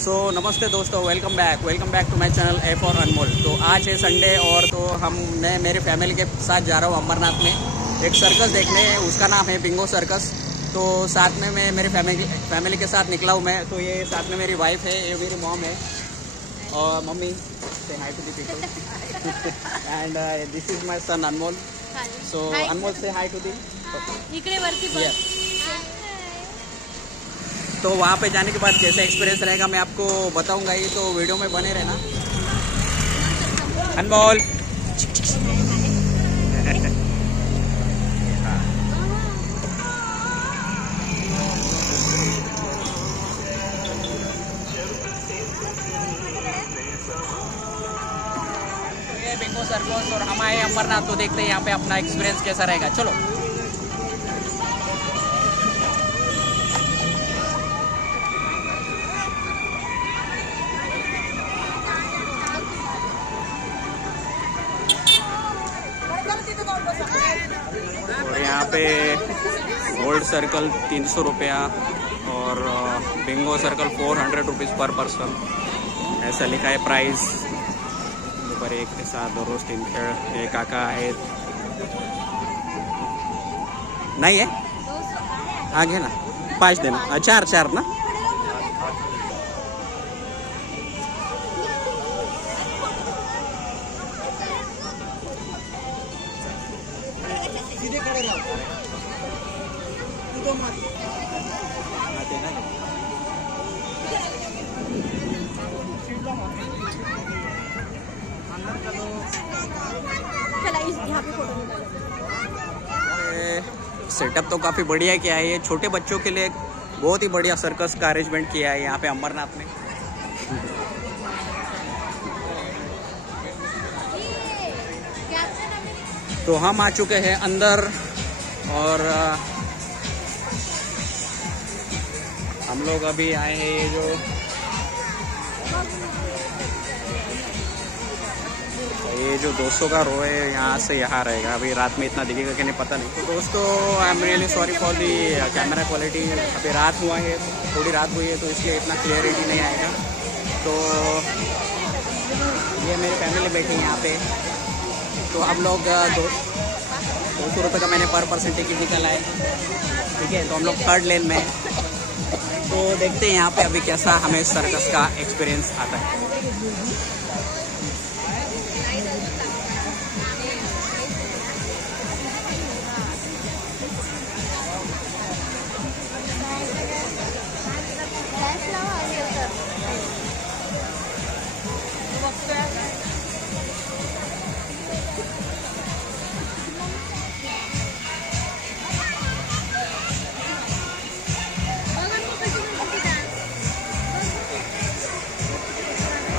नमस्ते दोस्तों, welcome back to my channel A for Anmol. तो आज है संडे और तो मैं मेरे फैमिली के साथ जा रहा हूँ अमरनाथ में एक सर्कस देखने। उसका नाम है बिंगो सर्कस। तो साथ में मैं मेरे फैमिली के साथ निकला हूँ मैं। तो ये साथ में मेरी वाइफ है, ये मेरी मॉम है और मम्मी से hi to the people and this is my son Anmol. So Anmol से हाई टू दी। इकडे वरती तो वहाँ पे जाने के बाद कैसा एक्सपीरियंस रहेगा मैं आपको बताऊंगा। ये तो वीडियो में बने रहना। अनमोल ये बिंगो सर्कस और हम आए अमरनाथ। तो देखते हैं यहाँ पे अपना एक्सपीरियंस कैसा रहेगा। चलो और यहाँ पे गोल्ड सर्कल 300 रुपया और बिंगो सर्कल 400 रुपीज़ पर पर्सन ऐसा लिखा है प्राइस। पर एक के साथ रोज 3 खेळ एक काका आहेत। नहीं है हाँ घे ना 5 देना 4 ना। सेटअप तो काफ़ी बढ़िया किया है। ये छोटे बच्चों के लिए बहुत ही बढ़िया सर्कस का अरेंजमेंट किया है यहाँ पे अमरनाथ में। तो हम आ चुके हैं अंदर और हम लोग अभी आए हैं ये जो 200 का रो है यहाँ से यहाँ रहेगा। अभी रात में इतना दिखेगा कि नहीं पता नहीं। तो दोस्तों I am really sorry for the camera quality. अभी रात हुआ है, थोड़ी रात हुई है तो इसलिए इतना क्लियरिटी नहीं आएगा। तो ये मेरी फैमिली बैठी है यहाँ पे। तो हम लोग 200 रुपये का मैंने पर पर्सन टिकट निकाला है, ठीक है। तो हम लोग 3rd लेन में। तो देखते हैं यहाँ पे अभी कैसा हमें सर्कस का एक्सपीरियंस आता है।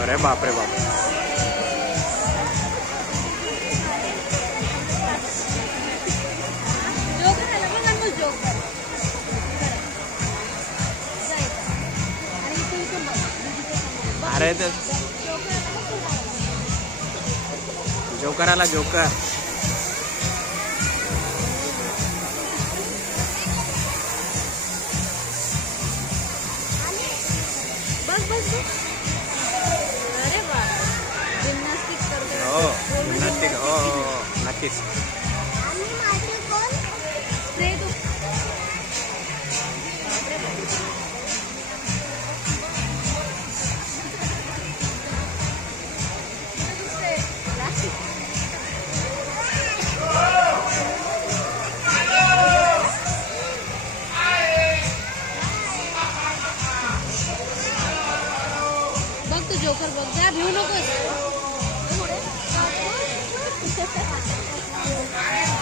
अरे बाप रे बाप। अरे तो जोकर आला जोकर। जिम्नास्टिक हो नक्कीच। बघ तू जोकर बघ, जा भिऊ नकोस।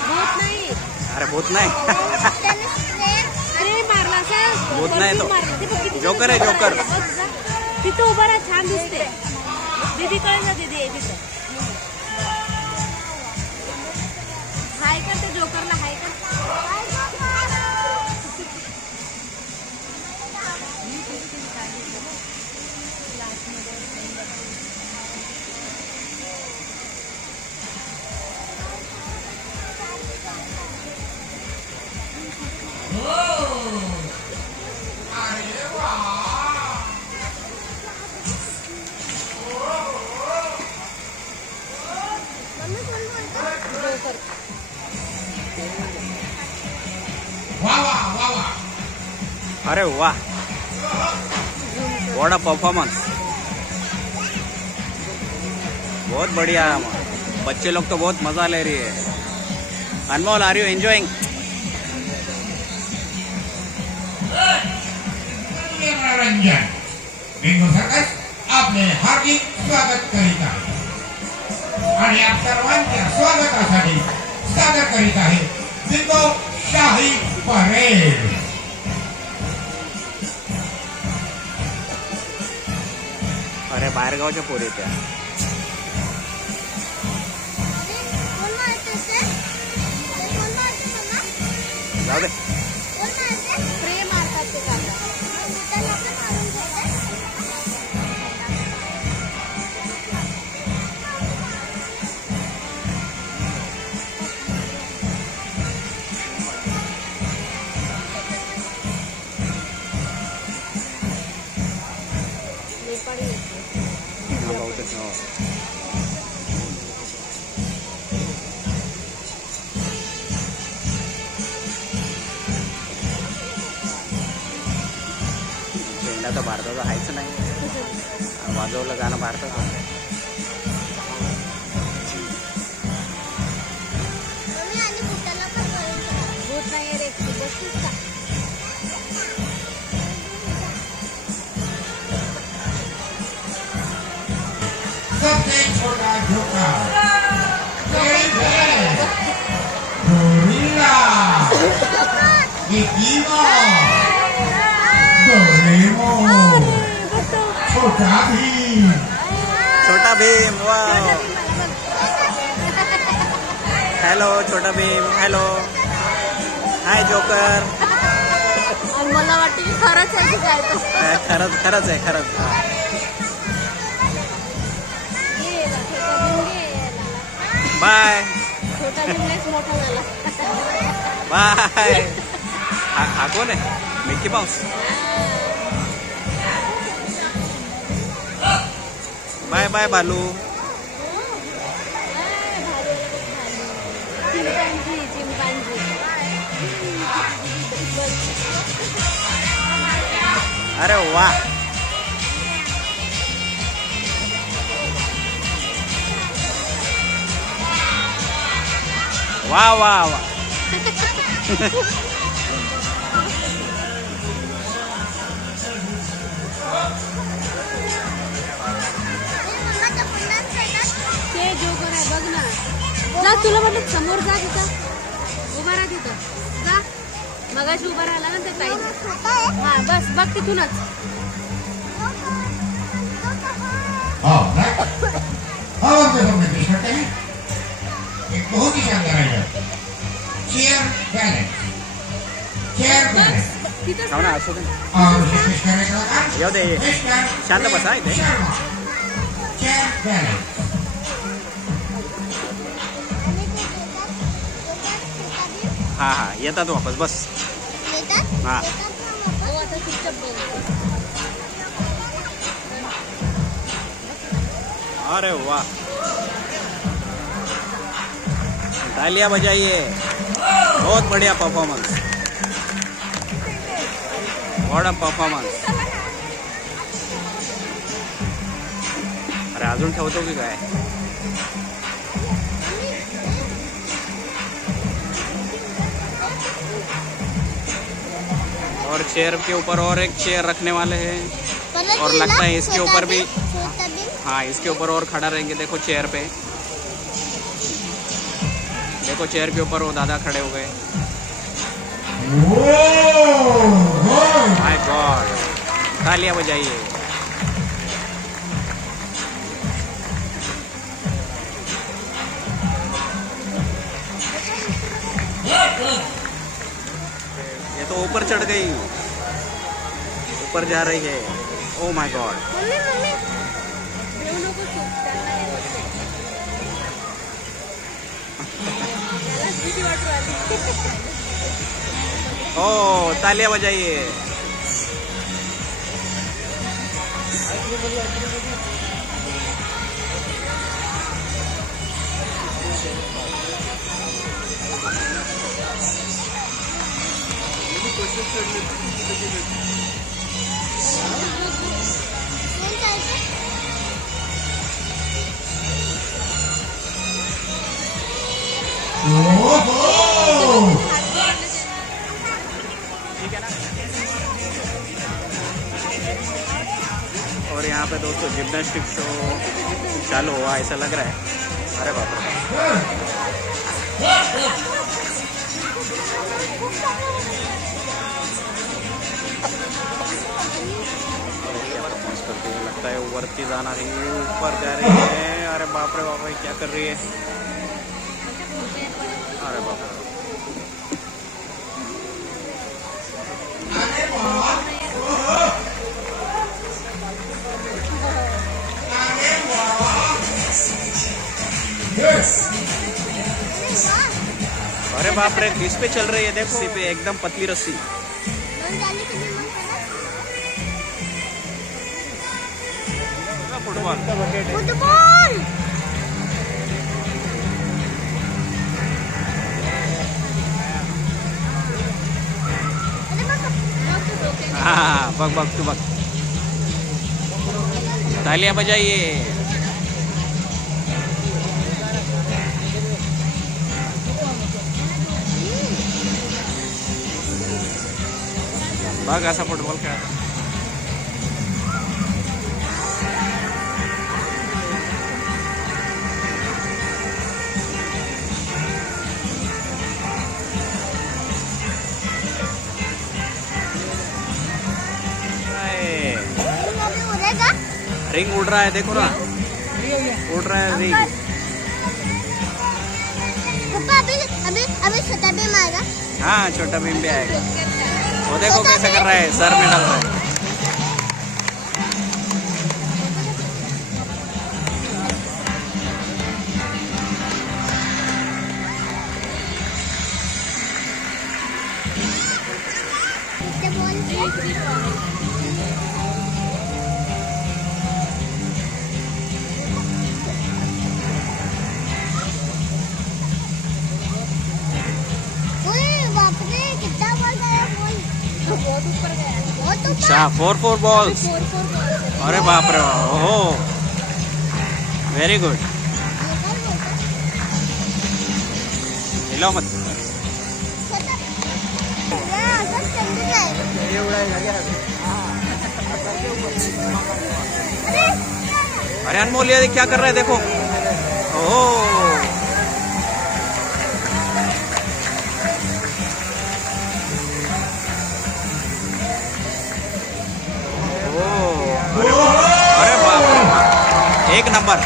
भूत नाही। अरे भूत नाही अरे मारला भूत नाही तो जोकर आहे जोकर। तिथं उभा राहा, छान दिसते। दीदी कळे ना, दीदी आहे तिथं। हाय करते जोकरला, हाय कर। अरे वाह, व्हाट अ परफॉर्मेंस, बहुत बढ़िया। बच्चे लोग तो बहुत मजा ले रही है। अनमोल, आर यू एंजॉइंग? मनोरंजन बिंगो सर्कस आपले हार्दिक स्वागत करीत आहे आणि आप सर्वांच्या स्वागतासाठी सादर करीत आहे बिंगो शाही परेड। अरे बाहेरगावच्या पोरी त्या जाऊ दे। झेंडा तर भारताचा आहेच नाही, वाजवलं गाणं भारताचं। सबसे छोटा झोका गोरिल्ला, डोरेमोन, छोटा भीम। छोटा भीम, वाह। हेलो छोटा भीम, हेलो, हाय जोकर। मला वाटतं की खरंच आहे की काय तो। खरंच खरंच आहे, खरंच। बाय। छोटा भीमलेच मोठा झाला। बाय। हा कोण आहे? Mickey Mouse. बाय बाय भालू। चिंपांजी। अरे वाह, वाह वाह वाह। ते जोकर आहे बघ ना। जा, तुला म्हटलं समोर जा, तिथं उभा राहा, तिथं जा। मगाशी उभा राहिला ना ते ताई। हा बस बघ तिथूनच। एक बहुत ही शानदार idea, chair balance, chair balance. हो ना, असू दे। और विशेष करने का काम येऊ दे, शांत बसा इथे। Chair balance. हा हा, येतात वापस, बस। हा, अरे वाह, तालियां बजाइए, बहुत बढ़िया परफॉर्मेंस, व्हाट अ परफॉर्मेंस। अरे अजून ठेवतो की काय? और चेयर के ऊपर और एक चेयर रखने वाले हैं, और लगता है इसके ऊपर भी, हाँ इसके ऊपर और खड़ा रहेंगे। देखो चेयर पे, देखो चेयर के ऊपर वो दादा खड़े हो गए। माय गॉड, तालियां बजाइए। ये तो ऊपर चढ़ गई, ऊपर जा रही है। ओ माय गॉड, ओ तालियां बजाइए। ठीक है ना। और यहाँ पे दोस्तों जिम्नास्टिक शो चालू हुआ ऐसा लग रहा है। अरे बाप रे, लगता है वरती जाना रही है, ऊपर जा रही है। अरे बाप रे बाप रे, क्या कर रही है। अरे बाप रे, अरे बाप रे, किस पे चल रही है देखो, इसी पे एकदम पतली रस्सी। फुटबॉल फुटबॉल हाँ, बग बग तू बग, तालियां बजाइए। बघ असा फुटबॉल खेळायचा। रिंग उड़ रहा है, देखो ना, उड़ रहा है रिंग। अभी छोटा भीम आएगा। हाँ, छोटा भीम भी आएगा। वो देखो कैसे कर रहा है, सर में डाल रहा है। अच्छा, 4 बॉल्स। अरे बाप रे, ओहो, वेरी गुड। हिलाओ मत। अरे अनमोल, ये क्या कर रहा है देखो। ओहो, अरे बाप रे, एक नंबर।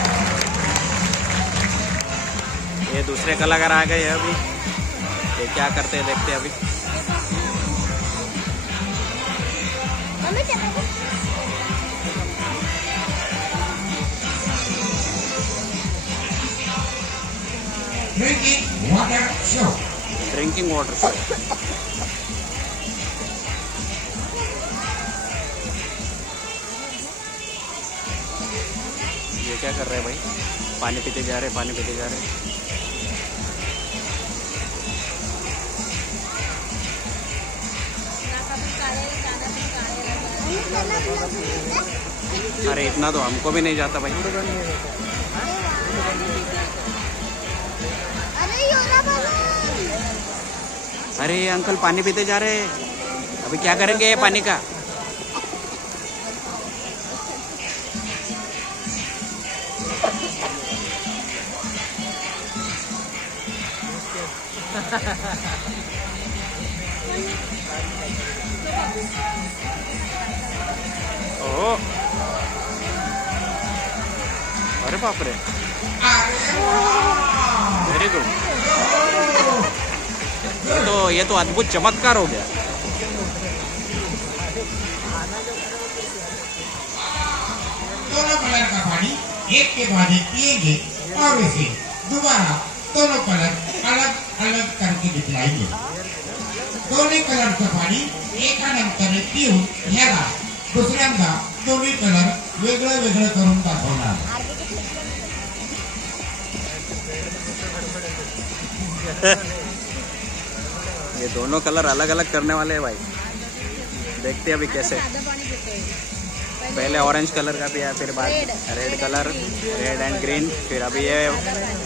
ये दूसरे कलाकार आ गए अभी, ये क्या करते हैं देखते हैं अभी। Drinking water show. ये क्या कर रहे हैं भाई, पानी पीते जा रहे, पानी पीते जा रहे। अरे इतना तो हमको भी नहीं जाता भाई। अरे अंकल पानी पीते जा रहे, अभी क्या करेंगे ये पानी का। ओ, अरे बाप रे, वेरी गुड। ये तो अद्भुत चमत्कार हो गया। दोनों कलर का पानी एक के बाद एक पिएंगे और इसे दोबारा दोनों कलर अलग अलग करके दिखलाएंगे। दोन्ही कलरचं पाणी एका नंतर पिऊन ह्याला दुसऱ्यांदा दोन्ही कलर वेगळं वेगळं करून दाखवणार। ये दोनों कलर अलग अलग करने वाले हैं भाई। देखते हैं अभी कैसे। सादा पानी पीते हैं। पहले ऑरेंज कलर का पिया, फिर बाद red colour, red and green, फिर अभी ये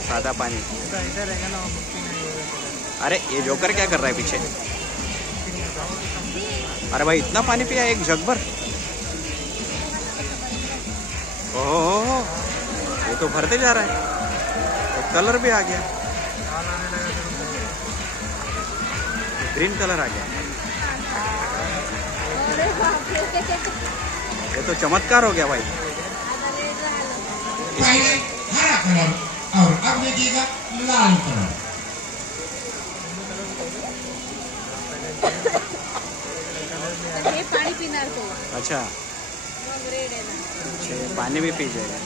सादा पानी। अरे ये जोकर क्या कर रहा है पीछे? अरे भाई इतना पानी पिया एक जग भर? ओह ये तो भरते जा रहा है, एक कलर भी आ गया, ग्रीन कलर आ गया। ये तो चमत्कार हो गया भाई। पहले हरा कलर और अब देखिएगा लाल कलर। ये पानी पीना तो। अच्छा रेड है ना। अच्छा, ये पानी भी पी जाएगा।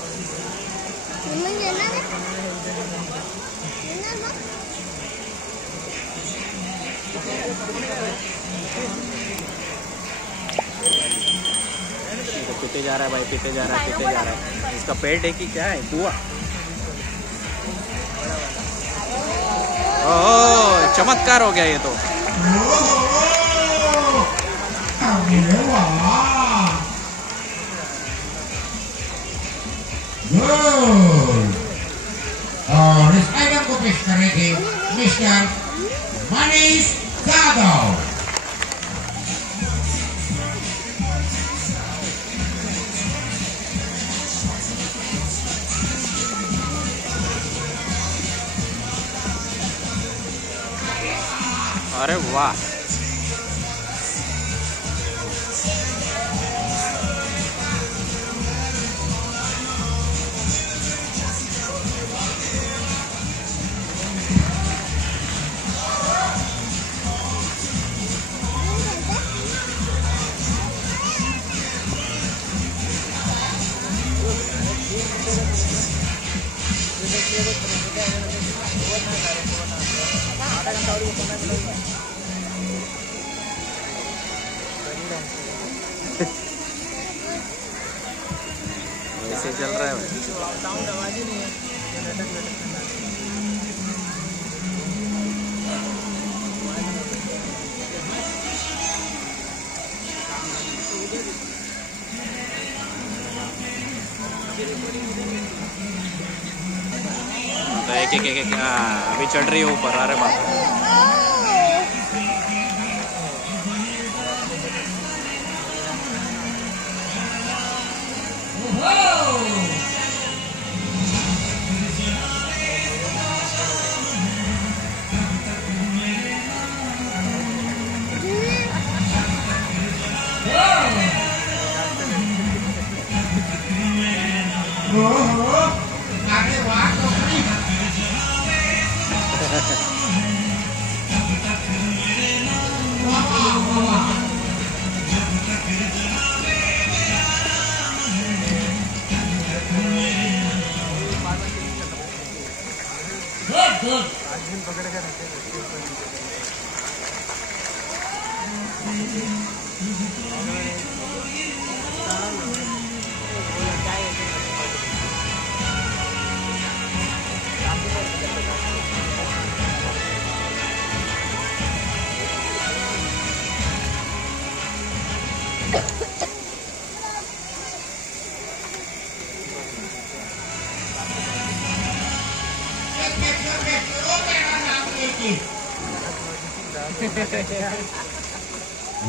तो पीते जा रहा है भाई, पीते जा रहा है, पीते जा रहा है। इसका पेट है कि क्या है? कुआ। ओह चमत्कार हो गया ये तो। अरे वाह, गुड। और इस आइटम को पेश कर रहे थे मिस्टर मनीष यादव। अरे वाह, ऐसे चल रहा है भाई। तो एक एक एक अभी चढ़ रही है ऊपर। अरे बाप रे। आगे बात तो नहीं। गुड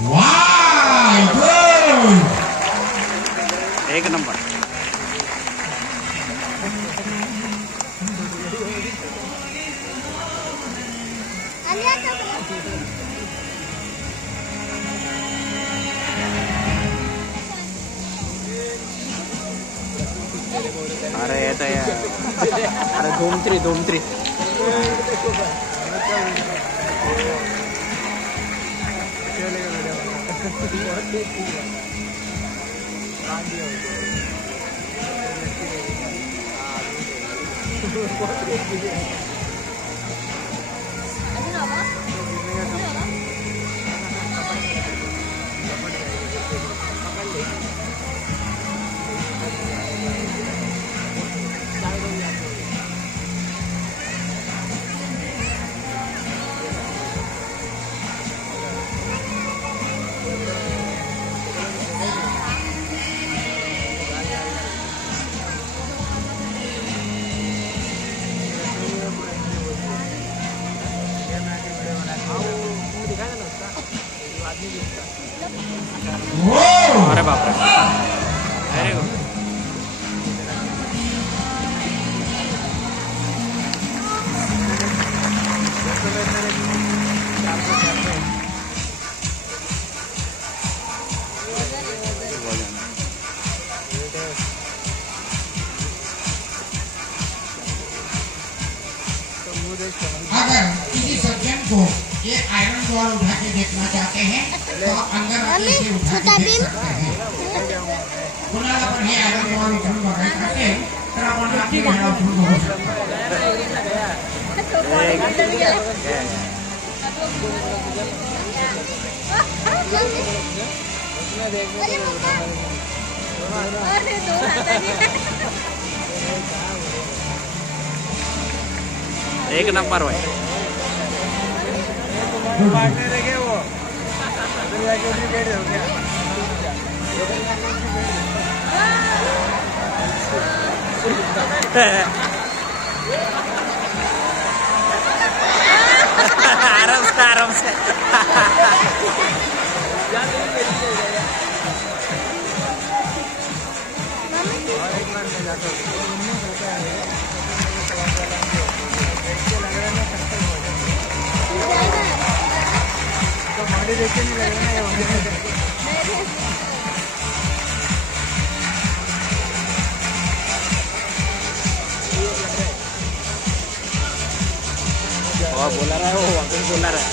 वाह, गुड। एक नंबर। अरे ये तो यार, अरे धूमत्री धूमत्री। ये आयरन बॉल उठा के देखना चाहते हैं तो आप अंदर आके इसे उठा के देख सकते हैं। कुणाला पण हे आयरन बॉल उठून बघायचं असेल तर आपण रात्री वेळा उठून बघू शकतो। एक नंबर भाई। आराम से बोला रहा है वो वापस बोला रहा है।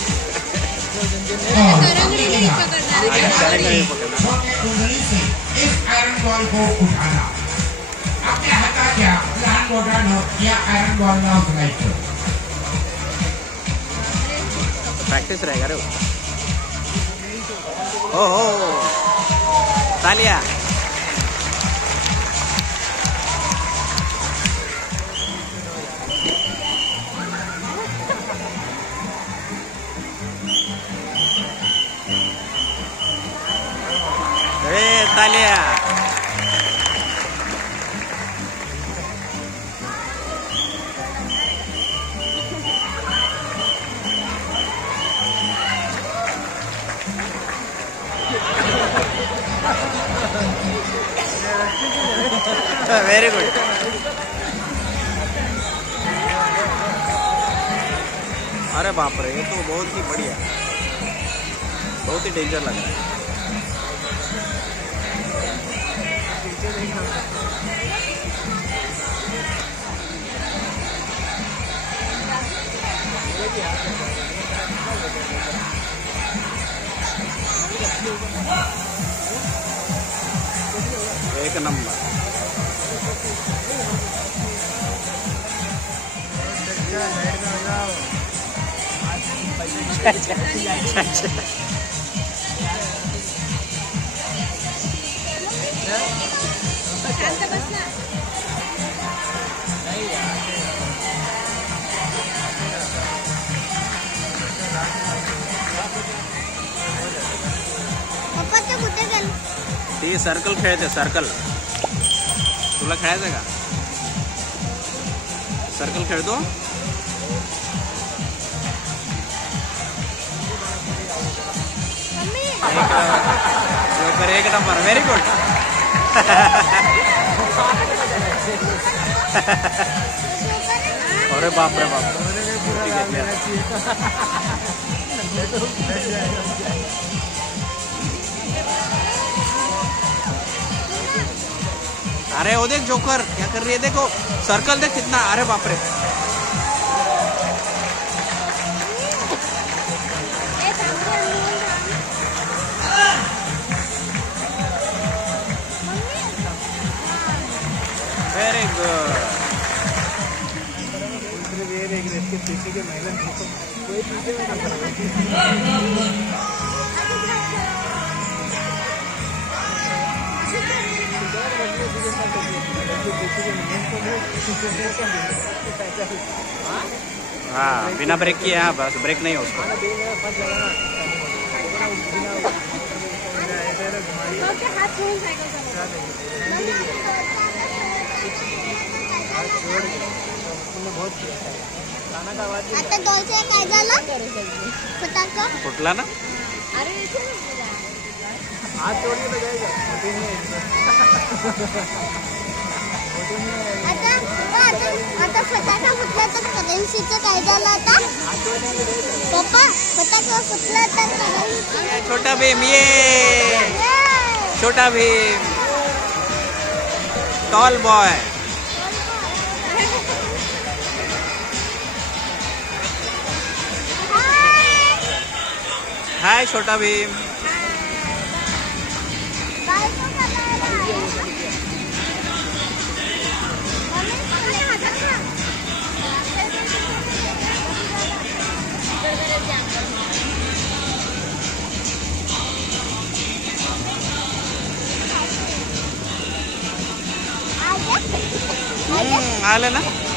छोटे उंगली से इस आयरन बॉल को उठाना, आपल्या हाताच्या लहान बोटानं या आयरन बॉलला उचलायचं। प्रैक्टिस रहेगा रे। हो तालिया। तालिया। Very good. अरे बाप रे, ये तो बहुत ही बढ़िया, बहुत ही डेंजर लग रहा है। एक नंबर। ती सर्कल खेळते, सर्कल तुला खेळायचं का? सर्कल खेळतो? एक नंबर, व्हेरी गुड। अरे बाप रे बाप, अरे वो देख जोकर क्या कर रही है, देखो सर्कल देख कितना, अरे बाप रे। Very good. हाँ, बिना ब्रेक किए, हाँ बस ब्रेक नहीं है उसको। आता डॉलचे काय झालं? फटाका फुटला ना? अरे हाथ तोड़िए तो जाएगा। आता फटाका फुटला तर करन्सीचं काय झालं आता? पप्पा फटाका फुटला तर करन्सी। छोटा भीम, ये छोटा भीम, टॉल बॉय। हाय छोटा भीम। आले ना।